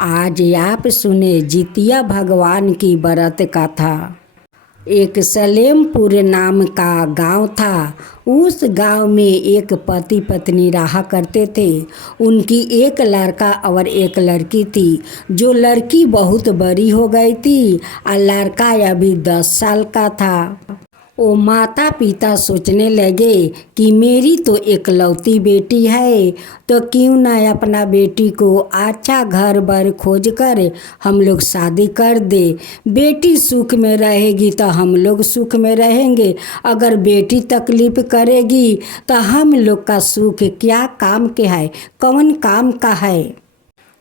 आज आप सुने जितिया भगवान की व्रत कथा। एक सलेमपुर नाम का गांव था। उस गांव में एक पति पत्नी रहा करते थे। उनकी एक लड़का और एक लड़की थी। जो लड़की बहुत बड़ी हो गई थी और लड़का अभी 10 साल का था। वो माता पिता सोचने लगे कि मेरी तो एकलौती बेटी है, तो क्यों ना अपना बेटी को अच्छा घर बार खोज कर हम लोग शादी कर दे। बेटी सुख में रहेगी तो हम लोग सुख में रहेंगे। अगर बेटी तकलीफ करेगी तो हम लोग का सुख क्या काम के है, कौन काम का है।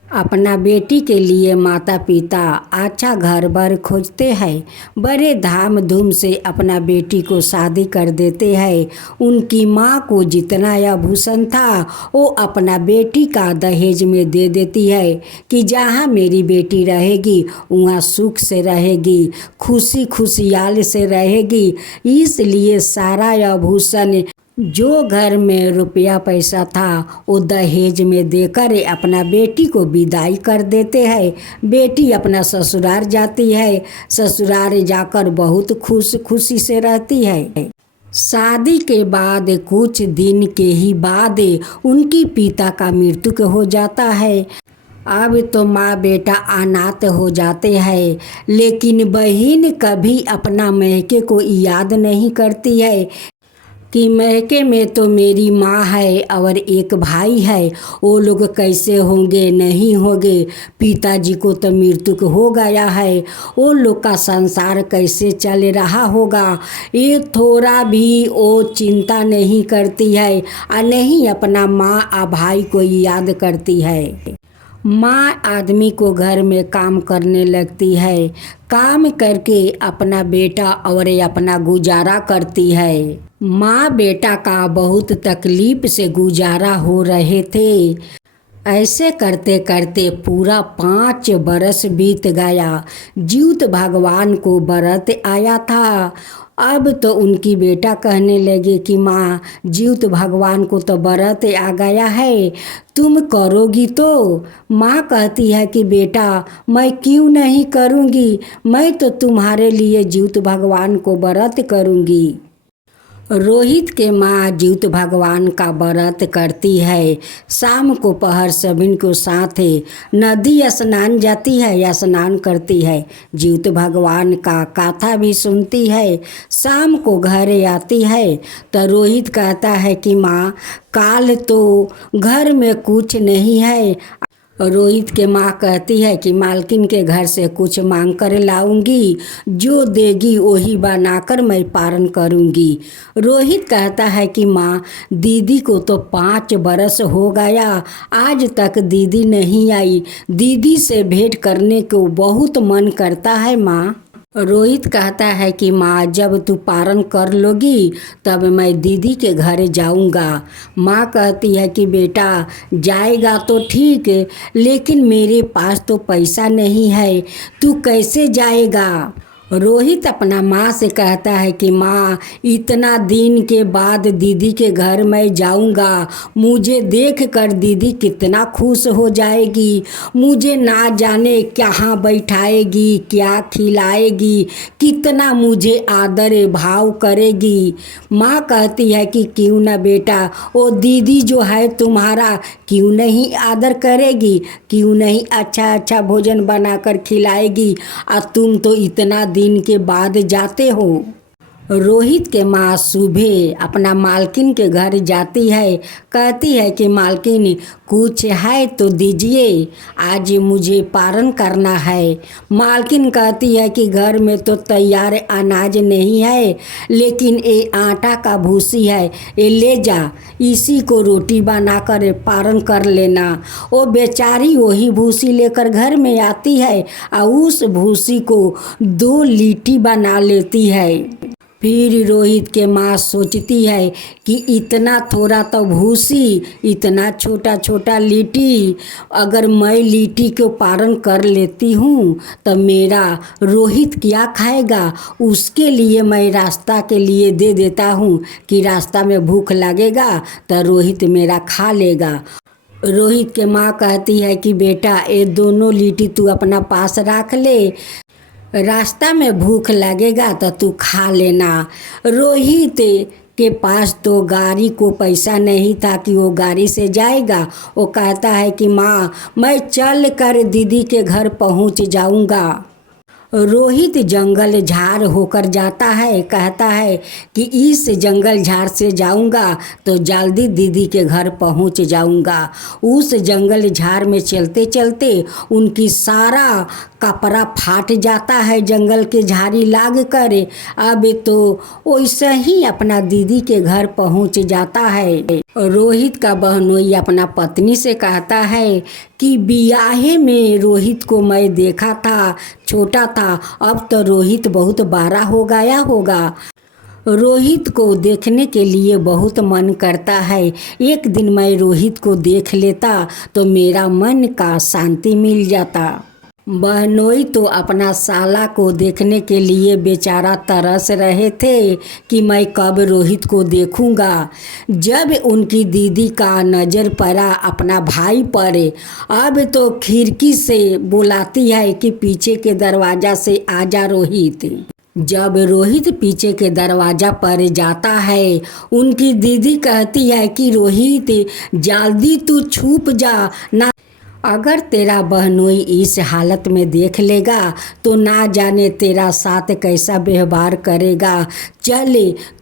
अपना बेटी के लिए माता पिता अच्छा घर बार खोजते हैं। बड़े धाम धूम से अपना बेटी को शादी कर देते हैं। उनकी माँ को जितना आभूषण था वो अपना बेटी का दहेज में दे देती है कि जहाँ मेरी बेटी रहेगी वहाँ सुख से रहेगी, खुशी खुशहाल से रहेगी। इसलिए सारा आभूषण जो घर में रुपया पैसा था वो दहेज में देकर अपना बेटी को विदाई कर देते हैं। बेटी अपना ससुराल जाती है। ससुराल जाकर बहुत खुशी से रहती है। शादी के बाद कुछ दिन के ही बाद उनकी पिता का मृत्यु हो जाता है। अब तो माँ बेटा अनाथ हो जाते हैं। लेकिन बहन कभी अपना मैके को याद नहीं करती है कि मैके में तो मेरी माँ है और एक भाई है। वो लोग कैसे होंगे नहीं होंगे। पिताजी को तो मृत्यु हो गया है। वो लोग का संसार कैसे चल रहा होगा, ये थोड़ा भी वो चिंता नहीं करती है और नहीं अपना माँ और भाई को याद करती है। माँ आदमी को घर में काम करने लगती है। काम करके अपना बेटा और अपना गुजारा करती है। माँ बेटा का बहुत तकलीफ से गुजारा हो रहे थे। ऐसे करते करते पूरा 5 बरस बीत गया। ज्योत भगवान को व्रत आया था। अब तो उनकी बेटा कहने लगे कि माँ ज्योत भगवान को तो व्रत आ गया है, तुम करोगी तो। माँ कहती है कि बेटा मैं क्यों नहीं करूँगी, मैं तो तुम्हारे लिए ज्योत भगवान को व्रत करूँगी। रोहित के माँ ज्योत भगवान का व्रत करती है। शाम को पहर सभी को साथ नदी स्नान जाती है, स्नान करती है, ज्योत भगवान का कथा भी सुनती है। शाम को घर आती है तो रोहित कहता है कि माँ काल तो घर में कुछ नहीं है। रोहित के माँ कहती है कि मालकिन के घर से कुछ मांग कर लाऊंगी, जो देगी वही बनाकर मैं पारण करूंगी। रोहित कहता है कि माँ दीदी को तो 5 बरस हो गया, आज तक दीदी नहीं आई। दीदी से भेंट करने को बहुत मन करता है माँ। रोहित कहता है कि माँ जब तू पारण कर लोगी तब मैं दीदी के घर जाऊंगा। माँ कहती है कि बेटा जाएगा तो ठीक, लेकिन मेरे पास तो पैसा नहीं है, तू कैसे जाएगा। रोहित अपना माँ से कहता है कि माँ इतना दिन के बाद दीदी के घर मैं जाऊंगा, मुझे देखकर दीदी कितना खुश हो जाएगी। मुझे ना जाने कहाँ बैठाएगी, क्या खिलाएगी, कितना मुझे आदर भाव करेगी। माँ कहती है कि क्यों ना बेटा वो दीदी जो है तुम्हारा क्यों नहीं आदर करेगी, क्यों नहीं अच्छा अच्छा भोजन बनाकर खिलाएगी, और तुम तो इतना दिन के बाद जाते हो। रोहित के माँ सुबह अपना मालकिन के घर जाती है। कहती है कि मालकिन कुछ है तो दीजिए, आज मुझे पारण करना है। मालकिन कहती है कि घर में तो तैयार अनाज नहीं है, लेकिन ये आटा का भूसी है, ये ले जा, इसी को रोटी बनाकर पारण कर लेना। वो बेचारी वही भूसी लेकर घर में आती है और उस भूसी को 2 लिट्टी बना लेती है। फिर रोहित के माँ सोचती है कि इतना थोड़ा तो भूसी, इतना छोटा छोटा लिट्टी, अगर मैं लिट्टी को पारण कर लेती हूँ तो मेरा रोहित क्या खाएगा। उसके लिए मैं रास्ता के लिए दे देता हूँ कि रास्ता में भूख लगेगा तो रोहित मेरा खा लेगा। रोहित के माँ कहती है कि बेटा ये दोनों लिट्टी तू अपना पास रख ले, रास्ता में भूख लगेगा तो तू खा लेना। रोहित के पास तो गाड़ी को पैसा नहीं था कि वो गाड़ी से जाएगा। वो कहता है कि माँ मैं चल कर दीदी के घर पहुँच जाऊँगा। रोहित जंगल झाड़ होकर जाता है, कहता है कि इस जंगल झाड़ से जाऊंगा तो जल्दी दीदी के घर पहुंच जाऊंगा। उस जंगल झाड़ में चलते चलते उनकी सारा कपड़ा फाट जाता है जंगल के झाड़ी लाग कर। अब तो वैसे ही अपना दीदी के घर पहुंच जाता है। रोहित का बहनोई अपना पत्नी से कहता है कि बियाहे में रोहित को मैं देखा था, छोटा था, अब तो रोहित बहुत बड़ा हो गया होगा। रोहित को देखने के लिए बहुत मन करता है। एक दिन मैं रोहित को देख लेता तो मेरा मन का शांति मिल जाता। बहनोई तो अपना साला को देखने के लिए बेचारा तरस रहे थे कि मैं कब रोहित को देखूंगा। जब उनकी दीदी का नज़र पड़ा अपना भाई पर, अब तो खिड़की से बुलाती है कि पीछे के दरवाज़ा से आजा रोहित। जब रोहित पीछे के दरवाज़ा पर जाता है, उनकी दीदी कहती है कि रोहित जल्दी तू छुप जा, ना अगर तेरा बहनोई इस हालत में देख लेगा तो ना जाने तेरा साथ कैसा व्यवहार करेगा। चल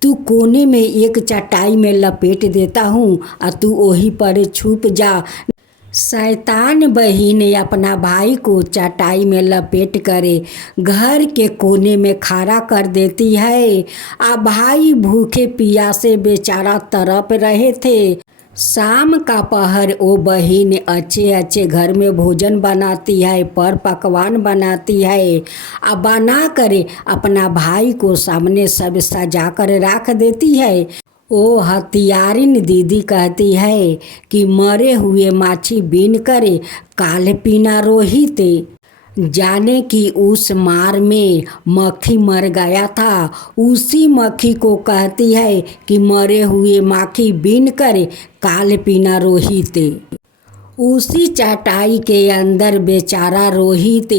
तू कोने में एक चटाई में लपेट देता हूँ और तू वहीं पर छुप जा। शैतान बहिन अपना भाई को चटाई में लपेट करे घर के कोने में खड़ा कर देती है। अब भाई भूखे प्यासे बेचारा तड़प रहे थे। शाम का पहर वो बहन अच्छे अच्छे घर में भोजन बनाती है, पर पकवान बनाती है। अब बना कर अपना भाई को सामने सब सजा कर रख देती है। वो हथियारिन दीदी कहती है कि मरे हुए माछी बीन कर काल पीना रोहित, जाने कि उस मार में मक्खी मर गया था। उसी मक्खी को कहती है कि मरे हुए माखी बीन कर काल पीना रोहित। उसी चटाई के अंदर बेचारा रोहित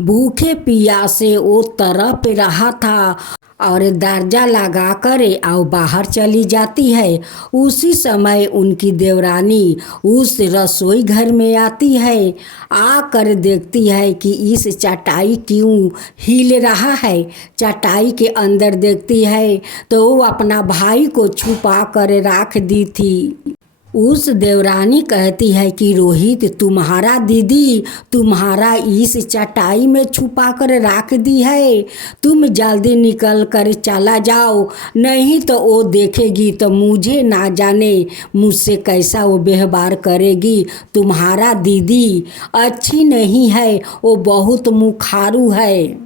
भूखे प्यासे वो तड़प रहा था और दरजा लगा कर और बाहर चली जाती है। उसी समय उनकी देवरानी उस रसोई घर में आती है। आकर देखती है कि इस चटाई क्यों हिल रहा है। चटाई के अंदर देखती है तो वो अपना भाई को छुपा कर रख दी थी। उस देवरानी कहती है कि रोहित तुम्हारा दीदी तुम्हारा इस चटाई में छुपा कर रख दी है, तुम जल्दी निकल कर चला जाओ, नहीं तो वो देखेगी तो मुझे ना जाने मुझसे कैसा वो व्यवहार करेगी। तुम्हारा दीदी अच्छी नहीं है, वो बहुत मुखारू है।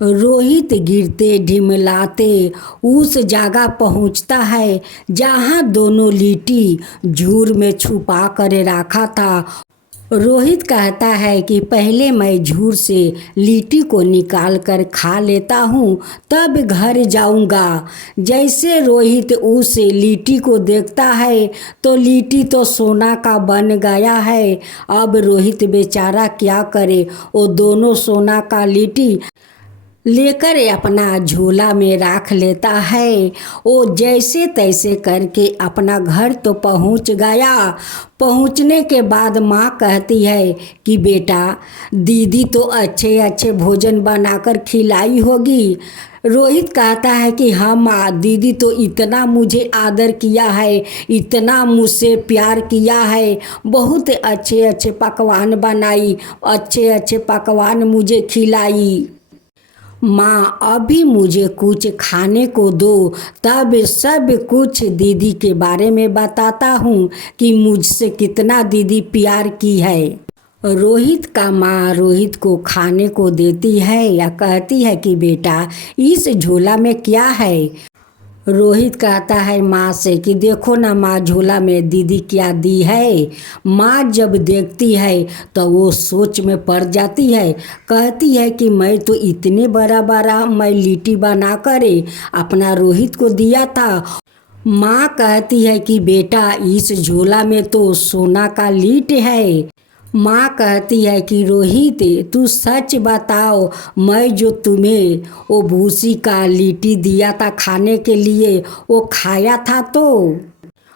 रोहित गिरते ढिमलाते उस जगह पहुंचता है जहां दोनों लिट्टी झूर में छुपा कर रखा था। रोहित कहता है कि पहले मैं झूर से लिट्टी को निकाल कर खा लेता हूँ, तब घर जाऊँगा। जैसे रोहित उस लिट्टी को देखता है तो लिट्टी तो सोना का बन गया है। अब रोहित बेचारा क्या करे, वो दोनों सोना का लिट्टी लेकर अपना झोला में रख लेता है। वो जैसे तैसे करके अपना घर तो पहुंच गया। पहुंचने के बाद माँ कहती है कि बेटा दीदी तो अच्छे अच्छे भोजन बनाकर खिलाई होगी। रोहित कहता है कि हाँ माँ, दीदी तो इतना मुझे आदर किया है, इतना मुझसे प्यार किया है, बहुत अच्छे अच्छे पकवान बनाई, अच्छे अच्छे पकवान मुझे खिलाई। माँ अभी मुझे कुछ खाने को दो, तब सब कुछ दीदी के बारे में बताता हूँ कि मुझसे कितना दीदी प्यार की है। रोहित का माँ रोहित को खाने को देती है या कहती है कि बेटा इस झोला में क्या है। रोहित कहता है माँ से कि देखो ना माँ, झोला में दीदी क्या दी है। माँ जब देखती है तो वो सोच में पड़ जाती है। कहती है कि मैं तो इतने बड़ा बड़ा मैं लिट्टी बना कर अपना रोहित को दिया था, माँ कहती है कि बेटा इस झोला में तो सोना का लीट है। माँ कहती है कि रोहित तू सच बताओ, मैं जो तुम्हें वो भूसी का लिट्टी दिया था खाने के लिए वो खाया था तो?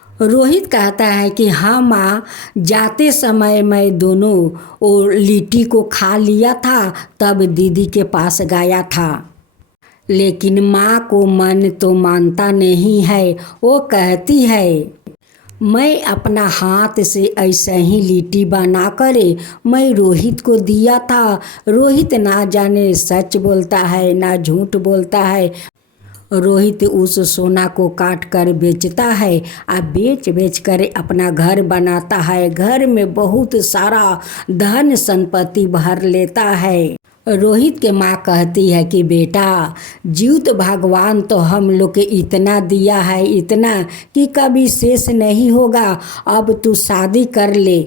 रोहित कहता है कि हाँ माँ, जाते समय मैं दोनों वो लिट्टी को खा लिया था, तब दीदी के पास गया था। लेकिन माँ को मन तो मानता नहीं है। वो कहती है मैं अपना हाथ से ऐसे ही लिट्टी बना कर मैं रोहित को दिया था। रोहित ना जाने सच बोलता है ना झूठ बोलता है। रोहित उस सोना को काट कर बेचता है और बेच बेच कर अपना घर बनाता है। घर में बहुत सारा धन संपत्ति भर लेता है। रोहित के माँ कहती है कि बेटा जीवित भगवान तो हम लोग के इतना दिया है, इतना कि कभी शेष नहीं होगा। अब तू शादी कर ले,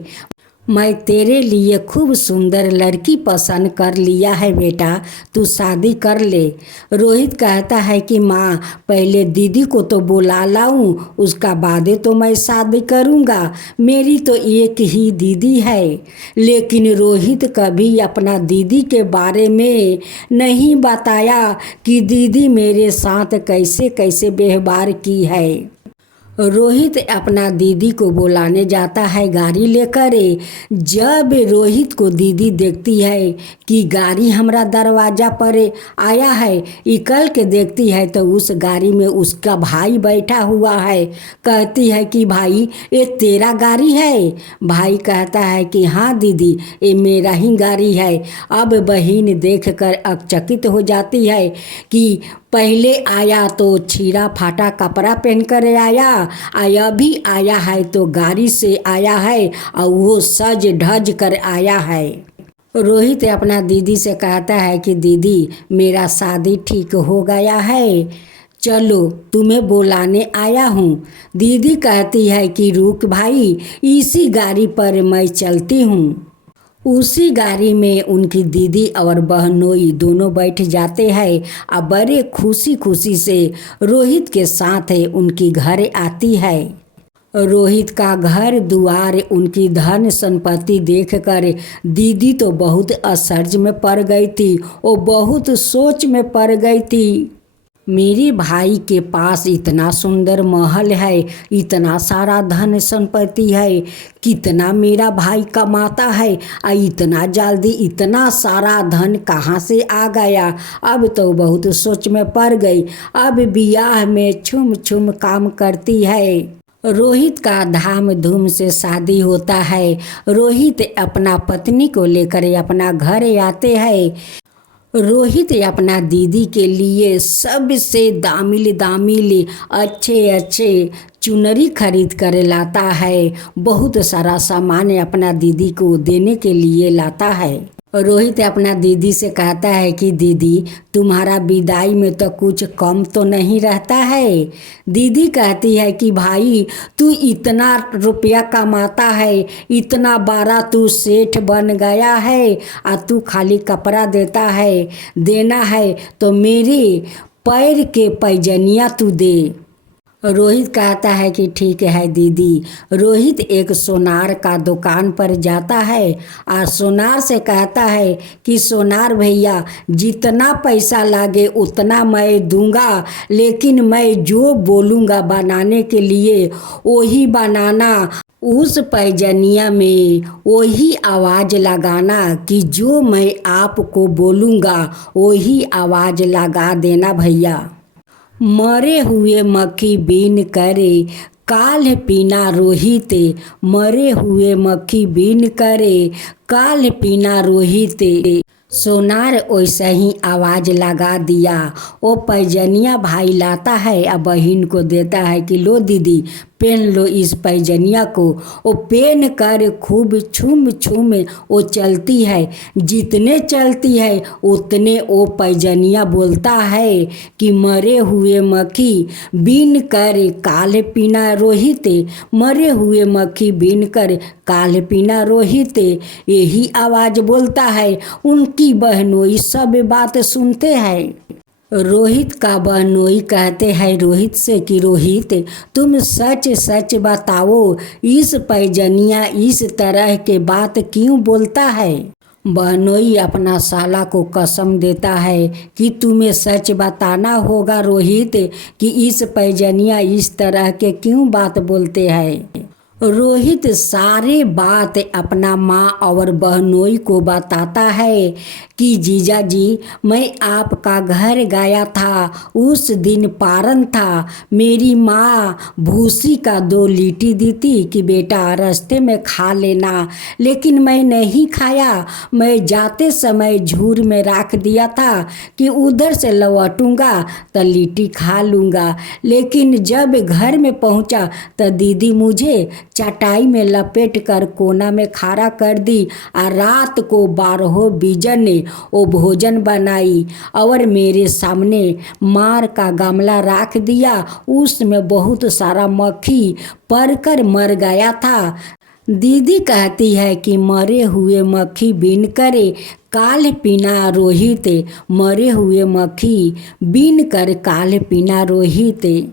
मैं तेरे लिए खूब सुंदर लड़की पसंद कर लिया है बेटा, तू शादी कर ले। रोहित कहता है कि माँ पहले दीदी को तो बुला लाऊं, उसका बाद तो मैं शादी करूँगा, मेरी तो एक ही दीदी है। लेकिन रोहित कभी अपना दीदी के बारे में नहीं बताया कि दीदी मेरे साथ कैसे कैसे व्यवहार की है। रोहित अपना दीदी को बुलाने जाता है गाड़ी लेकर। जब रोहित को दीदी देखती है कि गाड़ी हमारा दरवाज़ा पर आया है, निकल के देखती है तो उस गाड़ी में उसका भाई बैठा हुआ है। कहती है कि भाई ये तेरा गाड़ी है? भाई कहता है कि हाँ दीदी ये मेरा ही गाड़ी है। अब बहन देखकर अचकित हो जाती है कि पहले आया तो छीरा फाटा कपड़ा पहन कर आया, अभी आया है तो गाड़ी से आया है और वो सज धज कर आया है। रोहित अपना दीदी से कहता है कि दीदी मेरा शादी ठीक हो गया है, चलो तुम्हें बुलाने आया हूँ। दीदी कहती है कि रुक भाई, इसी गाड़ी पर मैं चलती हूँ। उसी गाड़ी में उनकी दीदी और बहनोई दोनों बैठ जाते हैं और बड़े खुशी खुशी से रोहित के साथ उनकी घर आती है। रोहित का घर दुआर, उनकी धन संपत्ति देखकर दीदी तो बहुत आश्चर्य में पड़ गई थी, वो बहुत सोच में पड़ गई थी। मेरे भाई के पास इतना सुंदर महल है, इतना सारा धन संपत्ति है, कितना मेरा भाई कमाता है और इतना जल्दी इतना सारा धन कहाँ से आ गया। अब तो बहुत सोच में पड़ गई। अब ब्याह में छुम छुम काम करती है। रोहित का धाम धूम से शादी होता है। रोहित अपना पत्नी को लेकर अपना घर आते हैं। रोहित अपना दीदी के लिए सबसे दामिले अच्छे अच्छे चुनरी खरीद कर लाता है। बहुत सारा सामान अपना दीदी को देने के लिए लाता है। रोहित अपना दीदी से कहता है कि दीदी तुम्हारा विदाई में तो कुछ कम तो नहीं रहता है। दीदी कहती है कि भाई तू इतना रुपया कमाता है, इतना बड़ा तू सेठ बन गया है और तू खाली कपड़ा देना है तो मेरे पैर के पैजनिया तू दे। रोहित कहता है कि ठीक है दीदी। रोहित एक सोनार का दुकान पर जाता है और सोनार से कहता है कि सोनार भैया जितना पैसा लगे उतना मैं दूंगा, लेकिन मैं जो बोलूँगा बनाने के लिए वही बनाना। उस पैजनिया में वही आवाज़ लगाना कि जो मैं आपको बोलूँगा वही आवाज़ लगा देना भैया। मरे हुए मक्खी बीन करे काल्ह पीना रोहित, मरे हुए मक्खी बीन करे काल्ह पीना रोहित। सोनार वैसे ही आवाज़ लगा दिया। वो पैजनिया भाई लाता है और बहन को देता है कि लो दीदी पहन लो इस पैजनिया को। वो पहन कर खूब छुम छुम वो चलती है। जितने चलती है उतने वो पैजनिया बोलता है कि मरे हुए मक्खी बीन कर काल्ह पीना रोहित, मरे हुए मक्खी बीन कर काल्ह पीना रोहित। यही आवाज़ बोलता है। उनकी बहनोई सब बात सुनते हैं। रोहित का बहनोई कहते हैं रोहित से कि रोहित, तुम सच सच बताओ, इस पैजनिया इस तरह के बात क्यों बोलता है। बहनोई अपना साला को कसम देता है कि तुम्हें सच बताना होगा रोहित कि इस पैजनिया इस तरह के क्यों बात बोलते हैं। रोहित सारे बात अपना माँ और बहनोई को बताता है कि जीजा जी, मैं आपका घर गया था, उस दिन पारन था, मेरी माँ भूसी का 2 लिट्टी दी थी कि बेटा रास्ते में खा लेना, लेकिन मैं नहीं खाया। मैं जाते समय झूर में रख दिया था कि उधर से लौटूंगा तो लिट्टी खा लूँगा, लेकिन जब घर में पहुँचा तो दीदी मुझे चटाई में लपेट कर कोना में खड़ा कर दी और रात को 12 बजे वो भोजन बनाई और मेरे सामने मार का गमला रख दिया। उसमें बहुत सारा मक्खी पड़कर मर गया था। दीदी कहती है कि मरे हुए मक्खी बीन करे काल पीना रोहित, मरे हुए मक्खी बीन कर काल पीना रोहित।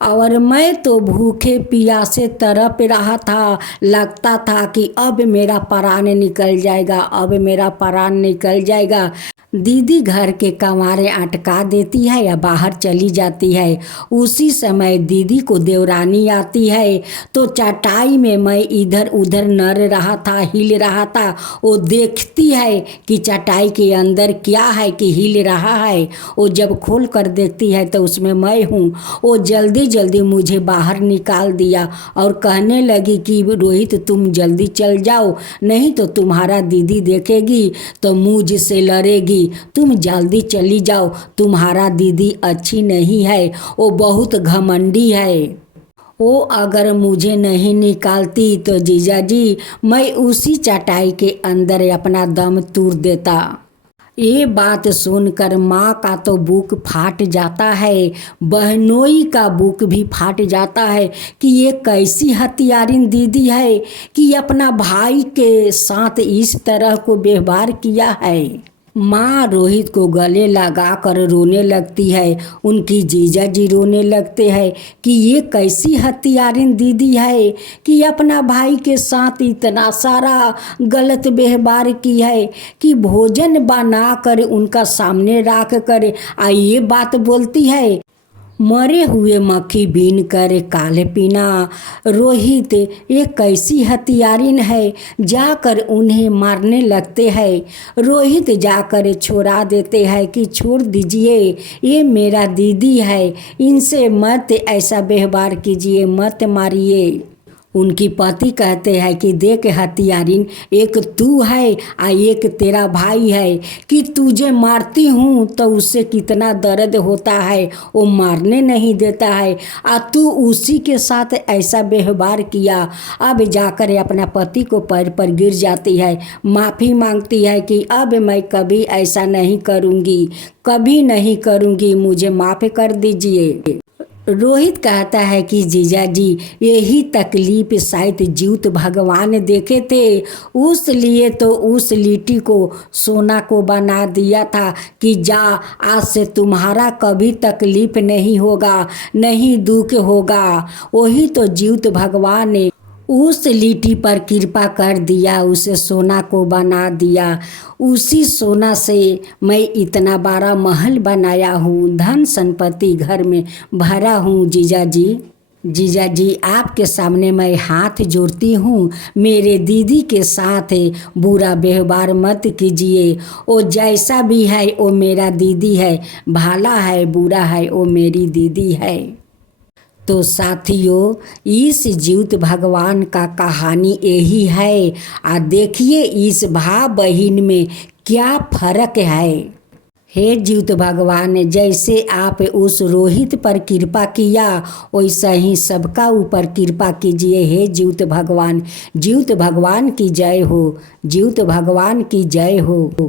और मैं तो भूखे प्यासे तड़प रहा था, लगता था कि अब मेरा प्राण निकल जाएगा, अब मेरा प्राण निकल जाएगा। दीदी घर के कमारे अटका देती है या बाहर चली जाती है। उसी समय दीदी को देवरानी आती है तो चटाई में मैं इधर उधर नर रहा था, हिल रहा था। वो देखती है कि चटाई के अंदर क्या है कि हिल रहा है। वो जब खोल कर देखती है तो उसमें मैं हूँ। वो जल्दी जल्दी मुझे बाहर निकाल दिया और कहने लगी कि रोहित तुम जल्दी चल जाओ, नहीं तो तुम्हारा दीदी देखेगी तो मुझसे लड़ेगी। तुम जल्दी चली जाओ, तुम्हारा दीदी अच्छी नहीं है, वो बहुत घमंडी है। वो अगर मुझे नहीं निकालती तो जीजा जी मैं उसी चटाई के अंदर अपना दम तोड़ देता। ये बात सुनकर माँ का तो बुक फाट जाता है, बहनोई का बुक भी फाट जाता है कि ये कैसी हथियारिन दीदी है कि अपना भाई के साथ इस तरह को व्यवहार किया है। माँ रोहित को गले लगा कर रोने लगती है। उनकी जीजा जी रोने लगते हैं कि ये कैसी हथियारिन दीदी है कि अपना भाई के साथ इतना सारा गलत व्यवहार की है कि भोजन बना कर उनका सामने रख कर ये बात बोलती है। मरे हुए मक्खी बीन कर काले पीना रोहित ये कैसी हथियारिन है, जाकर उन्हें मारने लगते हैं। रोहित जाकर छोड़ा देते हैं कि छोड़ दीजिए, ये मेरा दीदी है, इनसे मत ऐसा व्यवहार कीजिए, मत मारिए। उनकी पति कहते हैं कि देख हथियारिन, एक तू है और एक तेरा भाई है कि तुझे मारती हूँ तो उससे कितना दर्द होता है, वो मारने नहीं देता है और तू उसी के साथ ऐसा व्यवहार किया। अब जाकर अपना पति को पैर पर गिर जाती है, माफ़ी मांगती है कि अब मैं कभी ऐसा नहीं करूँगी, कभी नहीं करूँगी, मुझे माफ़ कर दीजिए। रोहित कहता है कि जीजा जी यही तकलीफ शायद जीवित भगवान देखे थे, उस लिए तो उस लिट्टी को सोना को बना दिया था कि जा आज से तुम्हारा कभी तकलीफ नहीं होगा, नहीं दुख होगा। वही तो जीवित भगवान ने उस लिट्टी पर कृपा कर दिया, उसे सोना को बना दिया। उसी सोना से मैं इतना बड़ा महल बनाया हूँ, धन संपत्ति घर में भरा हूँ। जीजा जी आपके सामने मैं हाथ जोड़ती हूँ, मेरे दीदी के साथ बुरा व्यवहार मत कीजिए। वो जैसा भी है वो मेरा दीदी है, भला है बुरा है वो मेरी दीदी है। तो साथियों इस जीवित भगवान का कहानी यही है। देखिए इस भाई बहन में क्या फर्क है। हे जीवित भगवान, जैसे आप उस रोहित पर कृपा किया वैसा ही सबका ऊपर कृपा कीजिए। हे जीवित भगवान की जय हो, जीवित भगवान की जय हो।